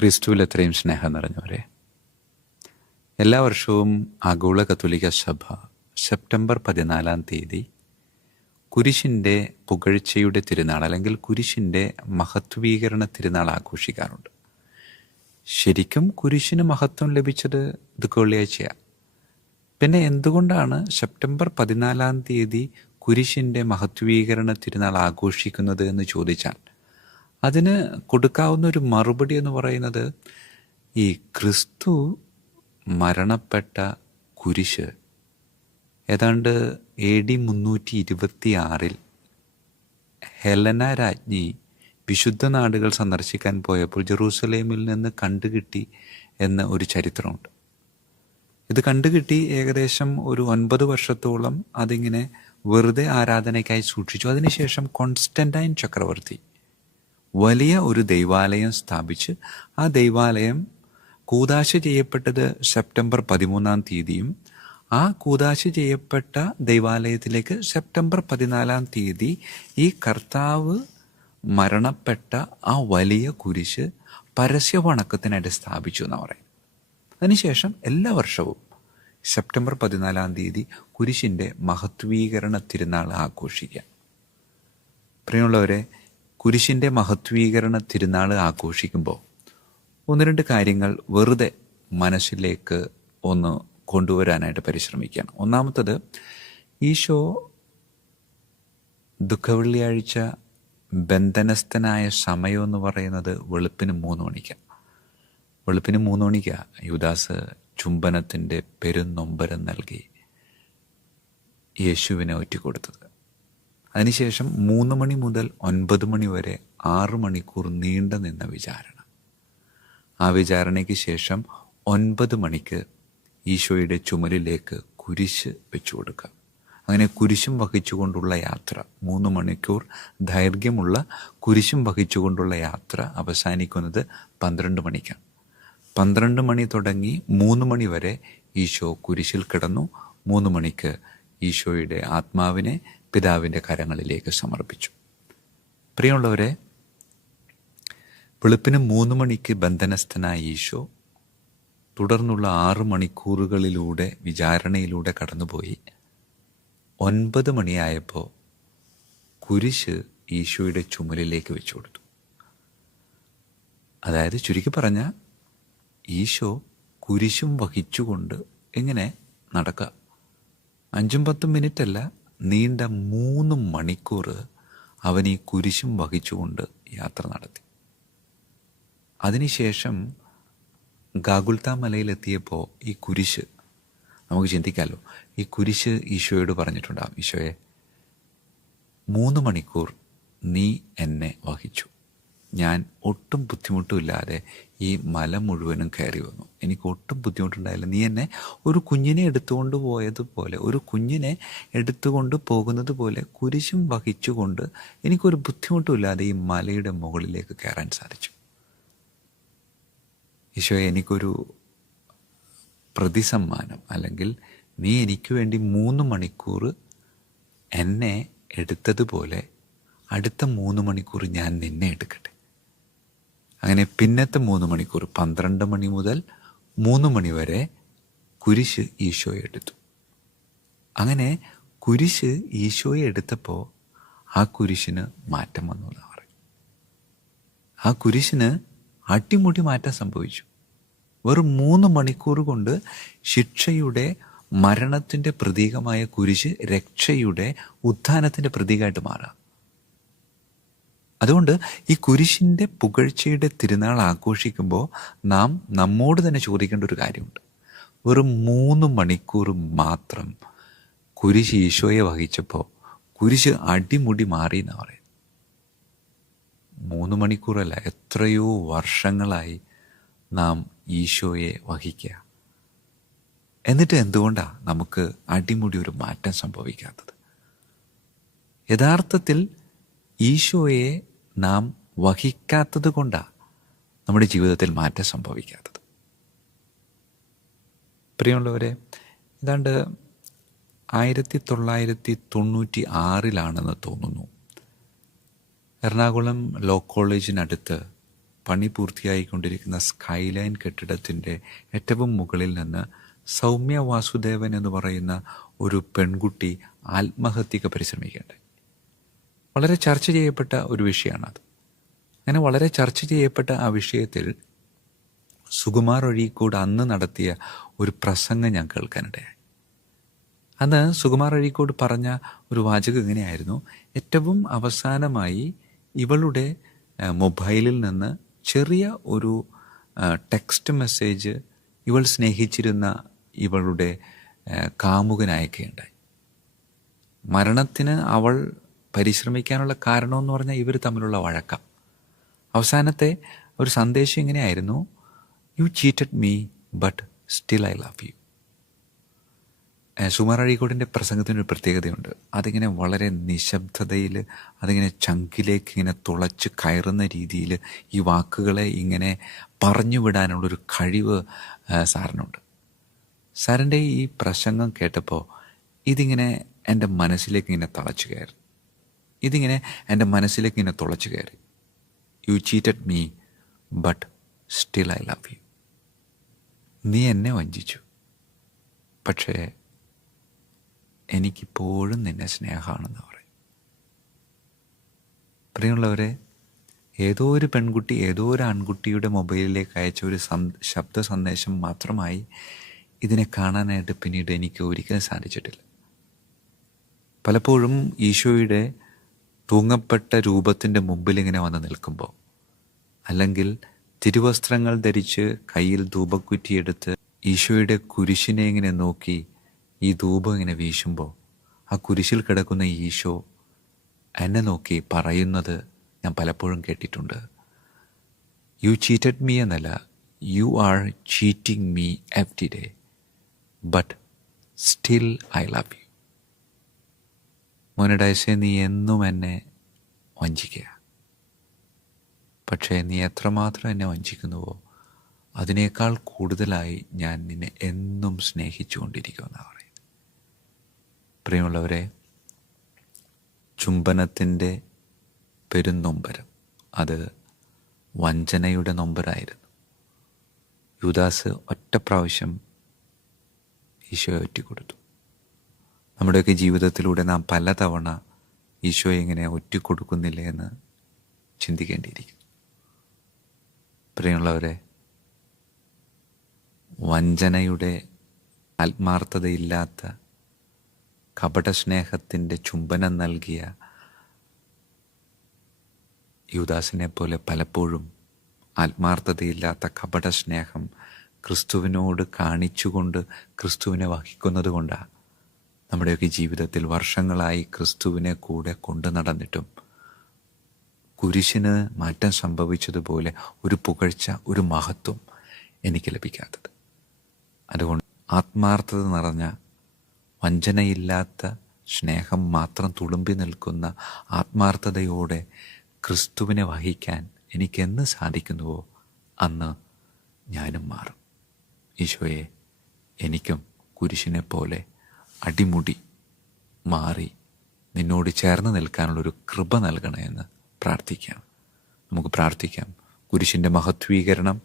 ക്രിസ്തുവിൽ എത്രയും സ്നേഹം നിറഞ്ഞവരെ. എല്ലാ വർഷവും ആഗോള കത്തോലിക്ക സഭ സെപ്റ്റംബർ പതിനാലാം തീയതി കുരിശിന്റെ പുകഴ്ചയുടെ തിരുനാൾ അല്ലെങ്കിൽ കുരിശിന്റെ മഹത്വീകരണ തിരുനാൾ ആഘോഷിക്കാറുണ്ട്. ശരിക്കും കുരിശിന് മഹത്വം ലഭിച്ചത് ദുഃഖവെള്ളിയാഴ്ചയാണ് പിന്നെ എന്തുകൊണ്ടാണ് സെപ്റ്റംബർ പതിനാലാം തീയതി കുരിശിന്റെ മഹത്വീകരണ തിരുനാൾ ആഘോഷിക്കുന്നത് എന്ന് ചോദിച്ചാൽ അതിന് കൊടുക്കാവുന്ന ഒരു മറുപടി എന്ന് പറയുന്നത് ഈ ക്രിസ്തു മരണപ്പെട്ട കുരിശ്. ഏതാണ്ട് എ ഡി മുന്നൂറ്റി ഇരുപത്തി ആറിൽ ഹെലന രാജ്ഞി വിശുദ്ധ നാടുകൾ സന്ദർശിക്കാൻ പോയപ്പോൾ ജെറൂസലേമിൽ നിന്ന് കണ്ടുകിട്ടി എന്ന ഒരു ചരിത്രമുണ്ട്. ഇത് കണ്ടുകിട്ടി ഏകദേശം ഒരു ഒൻപത് വർഷത്തോളം അതിങ്ങനെ വെറുതെ ആരാധനയ്ക്കായി സൂക്ഷിച്ചു. അതിനുശേഷം കോൺസ്റ്റന്റൈൻ ചക്രവർത്തി വലിയ ഒരു ദൈവാലയം സ്ഥാപിച്ച് ആ ദൈവാലയം കൂതാശ ചെയ്യപ്പെട്ടത് സെപ്റ്റംബർ പതിമൂന്നാം തീയതിയും ആ കൂതാശ ചെയ്യപ്പെട്ട ദൈവാലയത്തിലേക്ക് സെപ്റ്റംബർ പതിനാലാം തീയതി ഈ കർത്താവ് മരണപ്പെട്ട ആ വലിയ കുരിശ് പരസ്യ വണക്കത്തിനായിട്ട് സ്ഥാപിച്ചു എന്ന് പറയും അതിനുശേഷം എല്ലാ വർഷവും സെപ്റ്റംബർ പതിനാലാം തീയതി കുരിശിന്റെ മഹത്വീകരണ തിരുനാൾ ആഘോഷിക്കുക. പ്രിയമുള്ളവരെ കുരിശിന്റെ മഹത്വീകരണ തിരുനാൾ ആഘോഷിക്കുമ്പോൾ ഒന്ന് രണ്ട് കാര്യങ്ങൾ വെറുതെ മനസ്സിലേക്ക് ഒന്ന് കൊണ്ടുവരാനായിട്ട് പരിശ്രമിക്കുകയാണ്. ഒന്നാമത്തത് ഈശോ ദുഃഖവെള്ളിയാഴ്ച ബന്ധനസ്ഥനായ സമയം എന്ന് പറയുന്നത് വെളുപ്പിന് മൂന്ന് മണിക്കാണ് വെളുപ്പിന് മൂന്ന് മണിക്കാണ് യുദാസ് ചുംബനത്തിന്റെ പെരുന്നൊമ്പരം നൽകി യേശുവിനെ ഒറ്റിക്കൊടുത്തത്. അതിനുശേഷം മൂന്ന് മണി മുതൽ ഒൻപത് മണി വരെ ആറ് മണിക്കൂർ നീണ്ടു നിന്ന വിചാരണ. ആ വിചാരണയ്ക്ക് ശേഷം ഒൻപത് മണിക്ക് ഈശോയുടെ ചുമലിലേക്ക് കുരിശ് വെച്ചു കൊടുക്കുക. അങ്ങനെ കുരിശും വഹിച്ചുകൊണ്ടുള്ള യാത്ര മൂന്ന് മണിക്കൂർ ദൈർഘ്യമുള്ള കുരിശും വഹിച്ചുകൊണ്ടുള്ള യാത്ര അവസാനിക്കുന്നത് പന്ത്രണ്ട് മണിക്കാണ്. പന്ത്രണ്ട് മണി തുടങ്ങി മൂന്ന് മണി വരെ ഈശോ കുരിശിൽ കിടന്നു. മൂന്ന് മണിക്ക് ഈശോയുടെ ആത്മാവിനെ പിതാവിന്റെ കരങ്ങളിലേക്ക് സമർപ്പിച്ചു. പ്രിയമുള്ളവരെ വെളുപ്പിന് മൂന്ന് മണിക്ക് ബന്ധനസ്ഥനായ ഈശോ തുടർന്നുള്ള ആറ് മണിക്കൂറുകളിലൂടെ വിചാരണയിലൂടെ കടന്നുപോയി. ഒൻപത് മണിയായപ്പോൾ കുരിശ് ഈശോയുടെ ചുമലിലേക്ക് വെച്ചു കൊടുത്തു. അതായത് ചുരുക്കി പറഞ്ഞ ഈശോ കുരിശും വഹിച്ചുകൊണ്ട് എങ്ങനെ നടക്കുക. അഞ്ചും പത്തും മിനിറ്റ് അല്ല നീണ്ട മൂന്ന് മണിക്കൂർ അവൻ ഈ കുരിശും വഹിച്ചുകൊണ്ട് യാത്ര നടത്തി. അതിനുശേഷം ഗാഗുൽത്ത മലയിലെത്തിയപ്പോൾ ഈ കുരിശ് നമുക്ക് ചിന്തിക്കാമല്ലോ ഈ കുരിശ് ഈശോയോട് പറഞ്ഞിട്ടുണ്ടാവും ഈശോയെ മൂന്ന് മണിക്കൂർ നീ എന്നെ വഹിച്ചു. ഞാൻ ഒട്ടും ബുദ്ധിമുട്ടുമില്ലാതെ ഈ മല മുഴുവനും കയറി വന്നു. എനിക്ക് ഒട്ടും ബുദ്ധിമുട്ടുണ്ടായില്ല. നീ എന്നെ ഒരു കുഞ്ഞിനെ എടുത്തുകൊണ്ട് പോയതുപോലെ ഒരു കുഞ്ഞിനെ എടുത്തുകൊണ്ട് പോകുന്നത് പോലെ കുരിശും വഹിച്ചുകൊണ്ട് എനിക്കൊരു ബുദ്ധിമുട്ടുമില്ലാതെ ഈ മലയുടെ മുകളിലേക്ക് കയറാൻ സാധിച്ചു. ഈശോയെ എനിക്കൊരു പ്രതിസമ്മാനം അല്ലെങ്കിൽ നീ എനിക്ക് വേണ്ടി മൂന്ന് മണിക്കൂർ എന്നെ എടുത്തതുപോലെ അടുത്ത മൂന്ന് മണിക്കൂർ ഞാൻ നിന്നെ എടുക്കട്ടെ. അങ്ങനെ പിന്നത്തെ മൂന്ന് മണിക്കൂർ പന്ത്രണ്ട് മണി മുതൽ മൂന്ന് മണി വരെ കുരിശ് ഈശോയെ എടുത്തു. അങ്ങനെ കുരിശ് ഈശോയെ എടുത്തപ്പോൾ ആ കുരിശിന് മാറ്റം വന്നു എന്നാണ് പറയും ആ കുരിശിന് അട്ടിമുട്ടി മാറ്റം സംഭവിച്ചു. വെറും മൂന്ന് മണിക്കൂർ കൊണ്ട് ശിക്ഷയുടെ മരണത്തിന്റെ പ്രതീകമായ കുരിശ് രക്ഷയുടെ ഉത്ഥാനത്തിന്റെ പ്രതീകമായിട്ട് മാറാം. അതുകൊണ്ട് ഈ കുരിശിന്റെ പുകഴ്ചയുടെ തിരുനാൾ ആഘോഷിക്കുമ്പോൾ നാം നമ്മോട് തന്നെ ചോദിക്കേണ്ട ഒരു കാര്യമുണ്ട്. വെറും മൂന്ന് മണിക്കൂർ മാത്രം കുരിശ് ഈശോയെ വഹിച്ചപ്പോൾ കുരിശ് അടിമുടി മാറി എന്ന് പറയും മൂന്ന് മണിക്കൂറല്ല എത്രയോ വർഷങ്ങളായി നാം ഈശോയെ വഹിക്കുക. എന്നിട്ട് എന്തുകൊണ്ടാണ് നമുക്ക് അടിമുടി ഒരു മാറ്റം സംഭവിക്കാത്തത്? യഥാർത്ഥത്തിൽ ഈശോയെ നാം വഹിക്കാത്തത് കൊണ്ടാണ് നമ്മുടെ ജീവിതത്തിൽ മാറ്റം സംഭവിക്കാത്തത്. പ്രിയമുള്ളവരെ ഏതാണ്ട് ആയിരത്തി തൊള്ളായിരത്തി തൊണ്ണൂറ്റി ആറിലാണെന്ന് തോന്നുന്നു. എറണാകുളം ലോ കോളേജിനടുത്ത് പണി പൂർത്തിയായിക്കൊണ്ടിരിക്കുന്ന സ്കൈലൈൻ കെട്ടിടത്തിന്റെ ഏറ്റവും മുകളിൽ നിന്ന് സൗമ്യ വാസുദേവൻ എന്ന് പറയുന്ന ഒരു പെൺകുട്ടി ആത്മഹത്യക്ക് പരിശ്രമിക്കേണ്ടത് വളരെ ചർച്ച ചെയ്യപ്പെട്ട ഒരു വിഷയമാണത്. അങ്ങനെ വളരെ ചർച്ച ചെയ്യപ്പെട്ട ആ വിഷയത്തിൽ സുകുമാർ അഴീക്കോട് അന്ന് നടത്തിയ ഒരു പ്രസംഗം ഞാൻ കേൾക്കാനിടയായി. അന്ന് സുകുമാർ അഴീക്കോട് പറഞ്ഞ ഒരു വാചകം ഇങ്ങനെയായിരുന്നു. ഏറ്റവും അവസാനമായി ഇവളുടെ മൊബൈലിൽ നിന്ന് ചെറിയ ഒരു ടെക്സ്റ്റ് മെസ്സേജ് ഇവൾ സ്നേഹിച്ചിരുന്ന ഇവളുടെ കാമുകൻ മരണത്തിന് അവൾ പരിശ്രമിക്കാനുള്ള കാരണമെന്ന് പറഞ്ഞാൽ ഇവർ തമ്മിലുള്ള വഴക്കം. അവസാനത്തെ ഒരു സന്ദേശം ഇങ്ങനെയായിരുന്നു. You cheated me but still I love you സുമാർ അഴീക്കോടിന്റെ പ്രസംഗത്തിനൊരു പ്രത്യേകതയുണ്ട്. അതിങ്ങനെ വളരെ നിശബ്ദതയിൽ അതിങ്ങനെ ചങ്കിലേക്ക് ഇങ്ങനെ തുളച്ച് കയറുന്ന രീതിയിൽ ഈ വാക്കുകളെ ഇങ്ങനെ പറഞ്ഞു വിടാനുള്ളൊരു കഴിവ് സാറിനുണ്ട്. സാറിന്റെ ഈ പ്രസംഗം കേട്ടപ്പോൾ ഇതിങ്ങനെ എന്റെ മനസ്സിലേക്ക് ഇങ്ങനെ തളച്ചു കയറി. ഇതിങ്ങനെ എന്റെ മനസ്സിലേക്ക് ഇങ്ങനെ തുളച്ചു കയറി. You cheated me but still I love you നീ എന്നെ വഞ്ചിച്ചു. പക്ഷേ എനിക്കിപ്പോഴും നിന്നെ സ്നേഹമാണെന്ന് പറയും പ്രിയമുള്ളവരെ ഏതോ ഒരു പെൺകുട്ടി ഏതോ ഒരു ആൺകുട്ടിയുടെ മൊബൈലിലേക്ക് അയച്ച ഒരു ശബ്ദ സന്ദേശം മാത്രമായി ഇതിനെ കാണാനായിട്ട് പിന്നീട് എനിക്ക് ഒരിക്കലും സാധിച്ചിട്ടില്ല. പലപ്പോഴും ഈശോയുടെ തൂങ്ങപ്പെട്ട രൂപത്തിന്റെ മുമ്പിൽ ഇങ്ങനെ വന്ന് നിൽക്കുമ്പോൾ അല്ലെങ്കിൽ തിരുവസ്ത്രങ്ങൾ ധരിച്ച് കയ്യിൽ ധൂപക്കുറ്റിയെടുത്ത് ഈശോയുടെ കുരിശിനെ ഇങ്ങനെ നോക്കി ഈ ധൂപം ഇങ്ങനെ വീശുമ്പോൾ ആ കുരിശിൽ കിടക്കുന്ന ഈശോ എന്നെ നോക്കി പറയുന്നത് ഞാൻ പലപ്പോഴും കേട്ടിട്ടുണ്ട്. യു ചീറ്റഡ് മീ എന്നല്ല you are cheating me every day but still I love you മോനഡൈസെ നീ എന്നും എന്നെ വഞ്ചിക്കുക. പക്ഷേ നീ എത്രമാത്രം എന്നെ വഞ്ചിക്കുന്നുവോ അതിനേക്കാൾ കൂടുതലായി ഞാൻ നിന്നെ എന്നും സ്നേഹിച്ചുകൊണ്ടിരിക്കുമെന്നാണ് പറയുന്നത്. പ്രിയമുള്ളവരെ ചുംബനത്തിന്റെ പെരുന്നൊമ്പരം അത് വഞ്ചനയുടെ നൊമ്പരായിരുന്നു. യുദാസ് ഒറ്റ പ്രാവശ്യം ഈശോയെ ഒറ്റിക്കൊടുത്തു. നമ്മുടെയൊക്കെ ജീവിതത്തിലൂടെ നാം പലതവണ ഈശോയെ എങ്ങനെ ഒറ്റിക്കൊടുക്കുന്നില്ലേ എന്ന് ചിന്തിക്കേണ്ടിയിരിക്കും പ്രിയമുള്ളവരെ വഞ്ചനയുടെ ആത്മാർത്ഥതയില്ലാത്ത കപടസ്നേഹത്തിന്റെ ചുംബനം നൽകിയ യുദാസിനെ പോലെ പലപ്പോഴും ആത്മാർത്ഥതയില്ലാത്ത കപടസ്നേഹം ക്രിസ്തുവിനോട് കാണിച്ചുകൊണ്ട് ക്രിസ്തുവിനെ വഹിക്കുന്നത് കൊണ്ടാണ് നമ്മുടെയൊക്കെ ജീവിതത്തിൽ വർഷങ്ങളായി ക്രിസ്തുവിനെ കൂടെ കൊണ്ടു നടന്നിട്ടും കുരിശിന് മാറ്റം സംഭവിച്ചതുപോലെ ഒരു പുകഴ്ച ഒരു മഹത്വം എനിക്ക് ലഭിക്കാത്തത്. അതുകൊണ്ട് ആത്മാർത്ഥത നിറഞ്ഞ വഞ്ചനയില്ലാത്ത സ്നേഹം മാത്രം തുളുമ്പി നിൽക്കുന്ന ആത്മാർത്ഥതയോടെ ക്രിസ്തുവിനെ വഹിക്കാൻ എനിക്കെന്ന് സാധിക്കുന്നുവോ? അന്ന് ഞാനും മാറും. ഈശോയെ എനിക്കും കുരിശിനെ പോലെ അടിമുടി മാറി നിന്നോട് ചേർന്ന് നിൽക്കാനുള്ളൊരു കൃപ നൽകണേ എന്ന് പ്രാർത്ഥിക്കാം. നമുക്ക് പ്രാർത്ഥിക്കാം. കുരിശിന്റെ മഹത്വീകരണം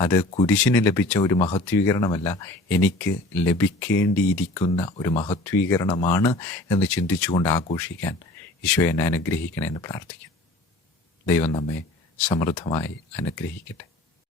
അത് കുരിശിന് ലഭിച്ച ഒരു മഹത്വീകരണമല്ല എനിക്ക് ലഭിക്കേണ്ടിയിരിക്കുന്ന ഒരു മഹത്വീകരണമാണ് എന്ന് ചിന്തിച്ചുകൊണ്ട് ആഘോഷിക്കാൻ ഈശോ എന്നെ അനുഗ്രഹിക്കണേ എന്ന് പ്രാർത്ഥിക്കാം. ദൈവം നമ്മെ സമൃദ്ധമായി അനുഗ്രഹിക്കട്ടെ.